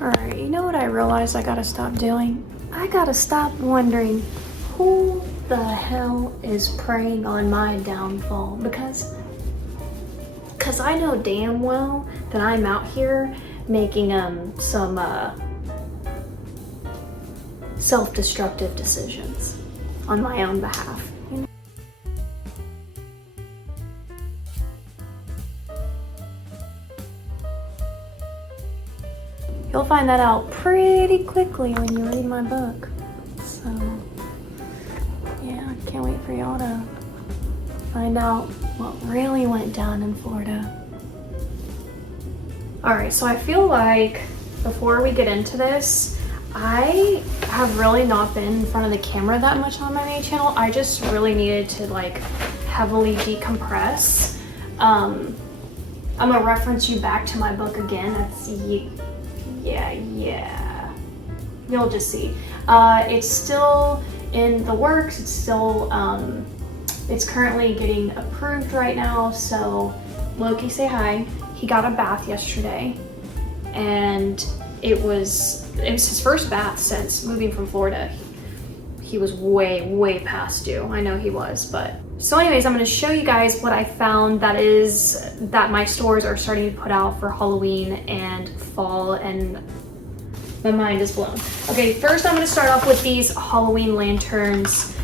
Alright, you know what I realized I gotta stop doing? I gotta stop wondering who the hell is preying on my downfall, because I know damn well that I'm out here making some self-destructive decisions on my own behalf. You know? You'll find that out pretty quickly when you read my book. So, yeah, I can't wait for y'all to find out what really went down in Florida. Alright, so I feel like before we get into this, I have really not been in front of the camera that much on my main channel. I just really needed to like heavily decompress. I'm gonna reference you back to my book again. That's yeah. You'll just see. It's still in the works. It's still, it's currently getting approved right now. So Loki, say hi. He got a bath yesterday, and it was his first bath since moving from Florida. He was way past due. I know he was, but. So anyways, I'm gonna show you guys what I found that my stores are starting to put out for Halloween and fall, and my mind is blown. Okay, first I'm gonna start off with these Halloween lanterns.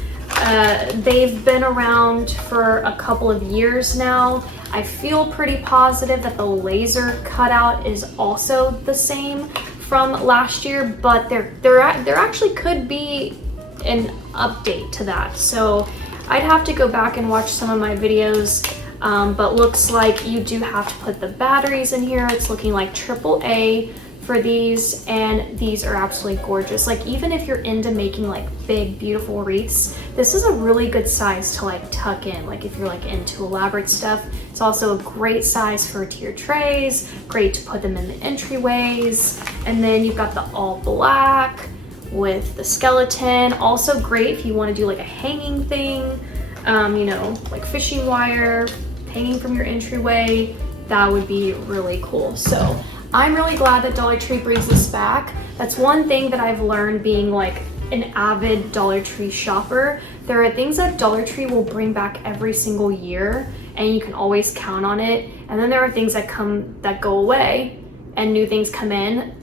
They've been around for a couple of years now. I feel pretty positive that the laser cutout is also the same from last year, but there actually could be an update to that. So I'd have to go back and watch some of my videos, but looks like you do have to put the batteries in here. It's looking like AAA for these, and these are absolutely gorgeous. Like, even if you're into making like big, beautiful wreaths, this is a really good size to like tuck in. Like if you're like into elaborate stuff, it's also a great size for tier trays, great to put them in the entryways. And then you've got the all black with the skeleton. Also great if you want to do like a hanging thing, you know, like fishing wire hanging from your entryway. That would be really cool. So I'm really glad that Dollar Tree brings this back. That's one thing that I've learned being like an avid Dollar Tree shopper. There are things that Dollar Tree will bring back every single year, and you can always count on it. And then there are things that go away and new things come in.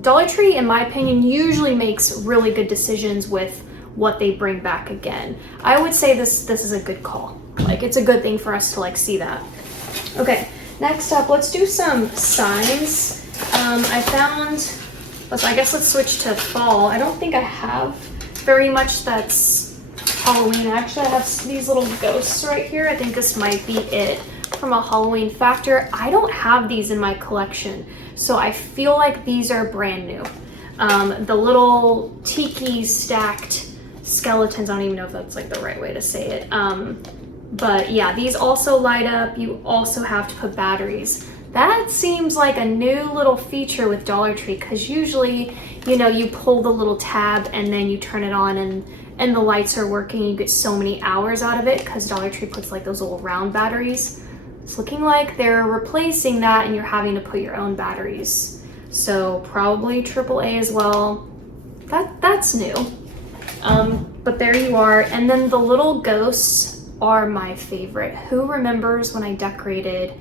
Dollar Tree, in my opinion, usually makes really good decisions with what they bring back again. I would say this is a good call. Like, it's a good thing for us to like see that. Okay, next up, let's do some signs. I found, I guess let's switch to fall. I don't think I have very much that's Halloween. Actually, I have these little ghosts right here. I think this might be it from a Halloween factor. I don't have these in my collection, so I feel like these are brand new. The little tiki stacked skeletons, I don't even know if that's like the right way to say it. But yeah, these also light up. You also have to put batteries. That seems like a new little feature with Dollar Tree, because usually, you know, you pull the little tab and then you turn it on and the lights are working. You get so many hours out of it because Dollar Tree puts like those little round batteries. It's looking like they're replacing that and you're having to put your own batteries. So probably AAA as well. That's new. But there you are. And then the little ghosts are my favorite. Who remembers when I decorated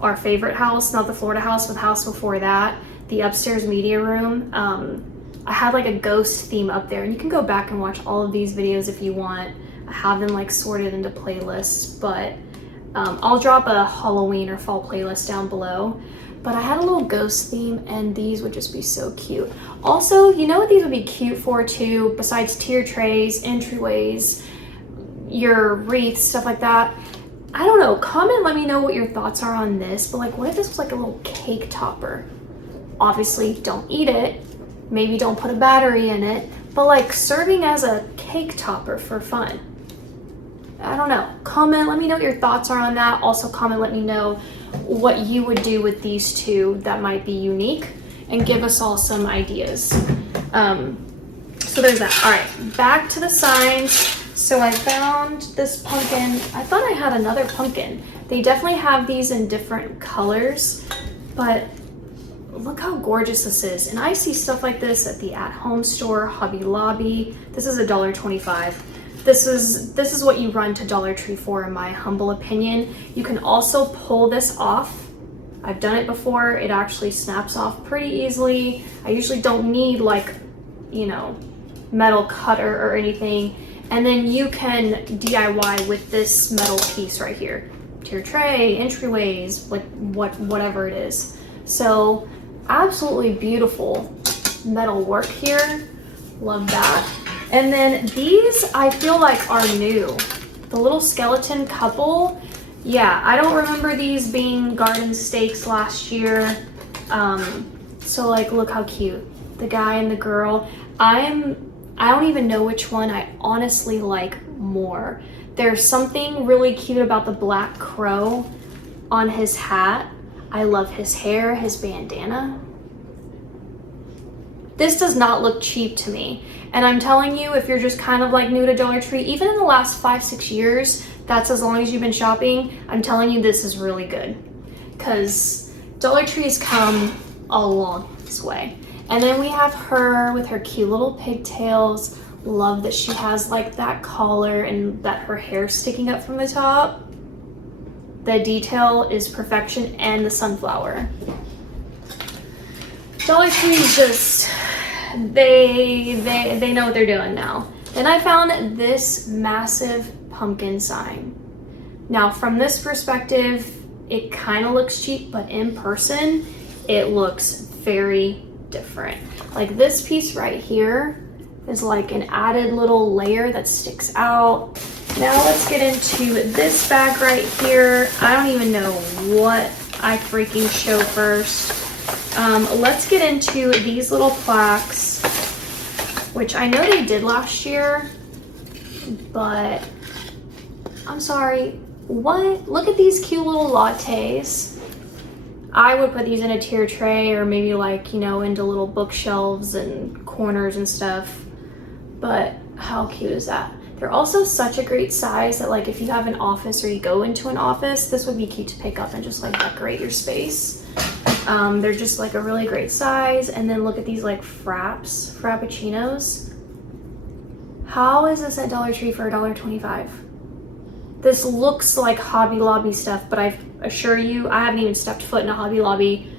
our favorite house, not the Florida house, but the house before that, the upstairs media room? I had like a ghost theme up there, and you can go back and watch all of these videos if you want. I have them like sorted into playlists, but I'll drop a Halloween or fall playlist down below. But I had a little ghost theme, and these would just be so cute. Also, you know what these would be cute for too, besides tier trays, entryways, your wreaths, stuff like that? I don't know, comment, let me know what your thoughts are on this, but like, what if this was like a little cake topper? Obviously, don't eat it. Maybe don't put a battery in it, but like serving as a cake topper for fun. I don't know. Comment, let me know what your thoughts are on that. Also comment, let me know what you would do with these two that might be unique, and give us all some ideas. So there's that. All right, back to the signs. So I found this pumpkin. I thought I had another pumpkin. They definitely have these in different colors, but look how gorgeous this is. And I see stuff like this at the at-home store, Hobby Lobby. This is $1.25. This is what you run to Dollar Tree for, in my humble opinion. You can also pull this off. I've done it before. It actually snaps off pretty easily. I usually don't need like, you know, metal cutter or anything. And then you can DIY with this metal piece right here. Tier tray, entryways, like whatever it is. So absolutely beautiful metal work here. Love that. And then these I feel like are new. The little skeleton couple. Yeah, I don't remember these being garden stakes last year. So like, look how cute. The guy and the girl. I don't even know which one I honestly like more. There's something really cute about the black crow on his hat. I love his hair, his bandana. This does not look cheap to me. And I'm telling you, if you're just kind of like new to Dollar Tree, even in the last 5-6 years, that's as long as you've been shopping, I'm telling you this is really good. Because Dollar Tree has come a long way. And then we have her with her cute little pigtails. Love that she has like that collar and that her hair's sticking up from the top. The detail is perfection, and the sunflower. Dollar Tree is just, they know what they're doing now. Then I found this massive pumpkin sign. Now from this perspective, it kind of looks cheap, but in person, it looks very different. Like this piece right here is like an added little layer that sticks out. Now let's get into this bag right here. I don't even know what I freaking show first. Let's get into these little plaques, which I know they did last year, but I'm sorry, what? Look at these cute little lattes. I would put these in a tier tray or maybe like, you know, into little bookshelves and corners and stuff. But how cute is that? They're also such a great size that like if you have an office or you go into an office, this would be cute to pick up and just like decorate your space. They're just like a really great size. And then look at these like frappuccinos. How is this at Dollar Tree for $1.25? This looks like Hobby Lobby stuff, but I assure you, I haven't even stepped foot in a Hobby Lobby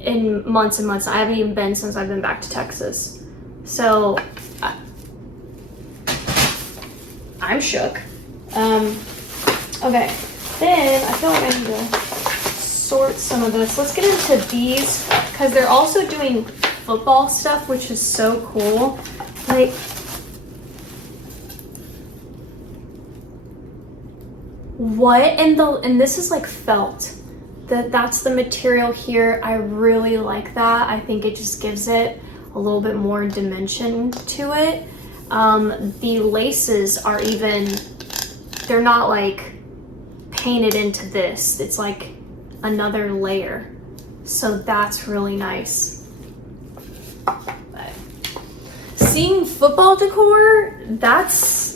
in months and months. I haven't even been since I've been back to Texas. So I'm shook. Okay, then I feel like I need to sort some of this. Let's get into these because they're also doing football stuff, which is so cool. Like, what? And this is like felt. That's the material here. I really like that. I think it just gives it a little bit more dimension to it. The laces are even, they're not like painted into this. It's like another layer. So that's really nice. But seeing football decor, that's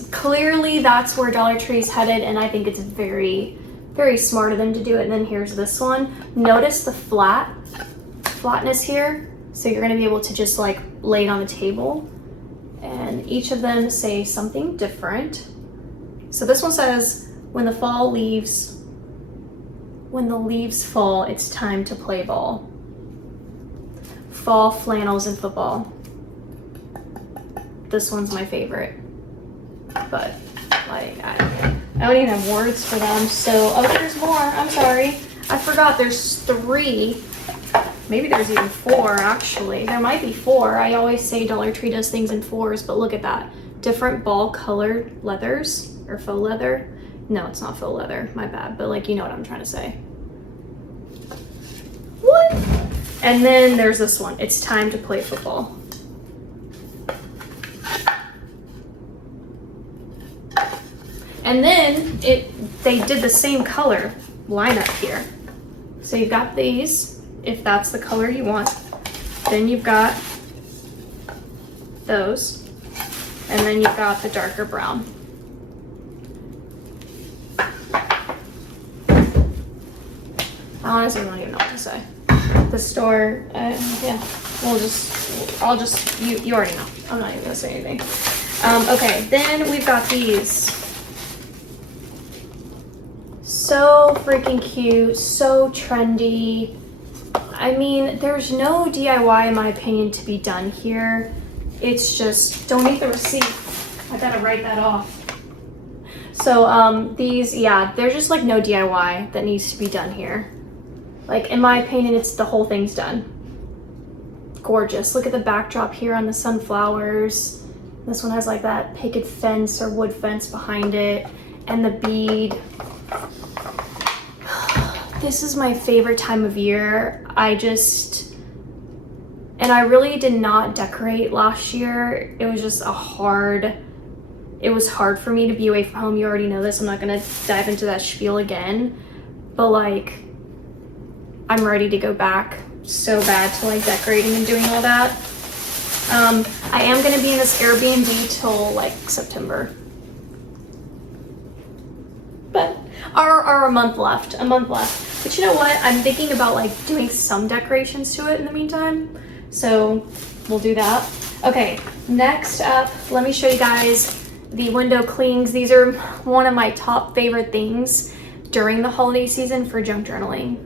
where Dollar Tree's headed, and I think it's very, very smart of them to do it. And then here's this one. Notice the flatness here. So you're gonna be able to just like lay it on the table. And each of them say something different. So this one says, when the leaves fall, it's time to play ball. Fall flannels and football. This one's my favorite. But like, I don't even have words for them. So, oh, there's more. I'm sorry. I forgot there's 3. Maybe there's even 4 actually. There might be 4. I always say Dollar Tree does things in 4s, but look at that. Different ball colored leathers or faux leather. No, it's not faux leather, my bad. But like, you know what I'm trying to say. What? And then there's this one. It's time to play football. And then they did the same color lineup here. So you've got these, if that's the color you want. Then you've got those. And then you've got the darker brown. I honestly don't even know what to say. the store. Yeah, you already know. I'm not even gonna say anything. Okay, then we've got these. So freaking cute, so trendy. I mean, there's no DIY in my opinion to be done here. It's just, don't eat the receipt. I gotta write that off. So these, yeah, there's just like no DIY that needs to be done here. Like in my opinion, it's the whole thing's done. Gorgeous. Look at the backdrop here on the sunflowers. This one has like that picket fence or wood fence behind it, and the bead. This is my favorite time of year. And I really did not decorate last year. It was just it was hard for me to be away from home. You already know this. I'm not gonna dive into that spiel again, but like, I'm ready to go back so bad to like decorating and doing all that. I am gonna be in this Airbnb till like September. But a month left. But you know what? I'm thinking about like doing some decorations to it in the meantime. So we'll do that. Okay, next up, let me show you guys the window clings. These are one of my top favorite things during the holiday season for junk journaling.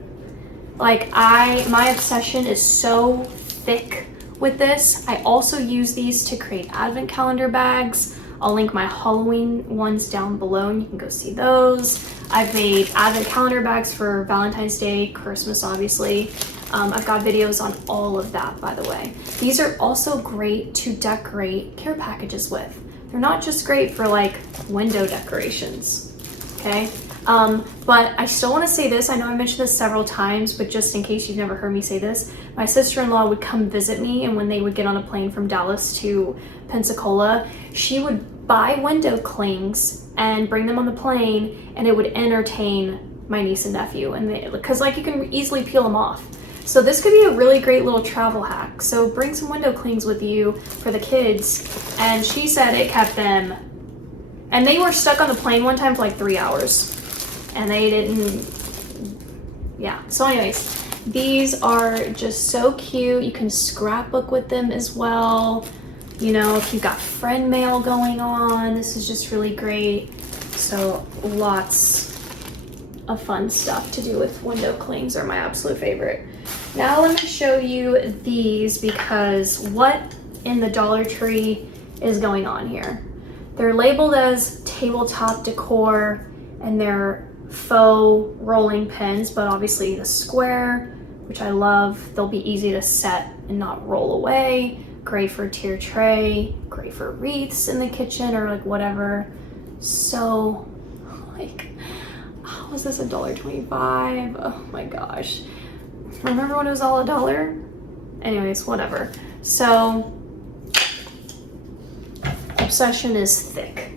Like my obsession is so thick with this. I also use these to create advent calendar bags. I'll link my Halloween ones down below and you can go see those. I've made advent calendar bags for Valentine's Day, Christmas obviously. I've got videos on all of that, by the way. These are also great to decorate care packages with. They're not just great for like window decorations, okay? But I still want to say this. I know I mentioned this several times, but just in case you've never heard me say this, my sister-in-law would come visit me, and when they would get on a plane from Dallas to Pensacola, she would buy window clings and bring them on the plane, and it would entertain my niece and nephew, and because like you can easily peel them off. So this could be a really great little travel hack. So bring some window clings with you for the kids, and she said it kept them, and they were stuck on the plane one time for like 3 hours. And they didn't, yeah. So anyways, these are just so cute. You can scrapbook with them as well. You know, if you've got friend mail going on, this is just really great. So lots of fun stuff to do with window clings are my absolute favorite. Now let me show you these, because what in the Dollar Tree is going on here? They're labeled as tabletop decor, and they're faux rolling pins, but obviously the square, which I love. They'll be easy to set and not roll away. Great for tier tray, great for wreaths in the kitchen or like whatever. So like, how was this $1.25? Oh my gosh. Remember when it was all $1? Anyways, whatever. So obsession is thick.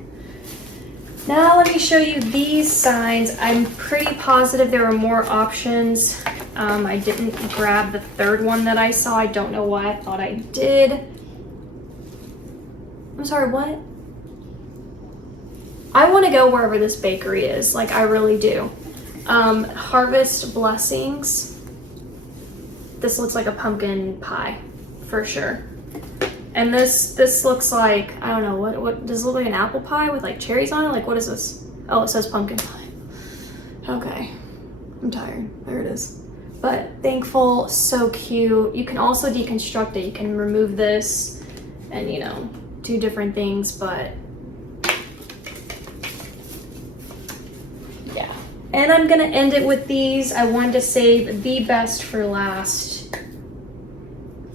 Now let me show you these signs. I'm pretty positive there are more options. I didn't grab the third one that I saw. I don't know why. I thought I did. I'm sorry, what? I want to go wherever this bakery is. Like, I really do. Harvest Blessings. This looks like a pumpkin pie, for sure. And this looks like, I don't know, what does it look like, an apple pie with like cherries on it? Like, what is this? Oh, it says pumpkin pie. Okay, I'm tired. There it is. But thankful, so cute. You can also deconstruct it. You can remove this and, you know, do different things, but yeah. And I'm gonna end it with these. I wanted to save the best for last.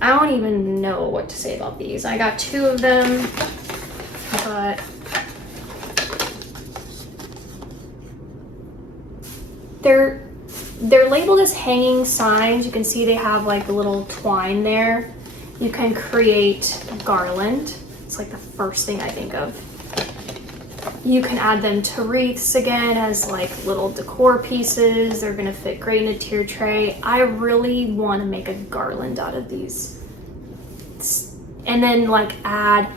I don't even know what to say about these. I got 2 of them, but they're labeled as hanging signs. You can see they have like the little twine there. You can create garland. It's like the first thing I think of. You can add them to wreaths again as like little decor pieces. They're gonna fit great in a tier tray. I really want to make a garland out of these. And then like add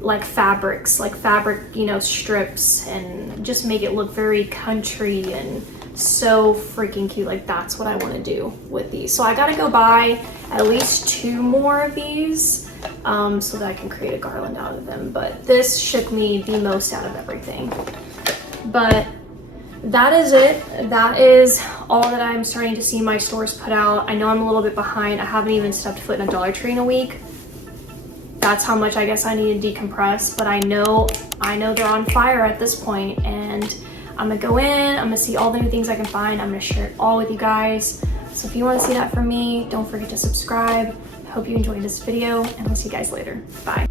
like fabrics, like fabric, you know, strips, and just make it look very country and so freaking cute. Like that's what I want to do with these. So I gotta go buy at least 2 more of these so that I can create a garland out of them. But this shook me the most out of everything. But that is it. That is all that I'm starting to see my stores put out. I know I'm a little bit behind. I haven't even stepped foot in a Dollar Tree in a week. That's how much I guess I need to decompress, but I know they're on fire at this point, and I'm gonna go in, I'm gonna see all the new things I can find. I'm gonna share it all with you guys. So if you want to see that from me, don't forget to subscribe. I hope you enjoyed this video, and I'll see you guys later. Bye.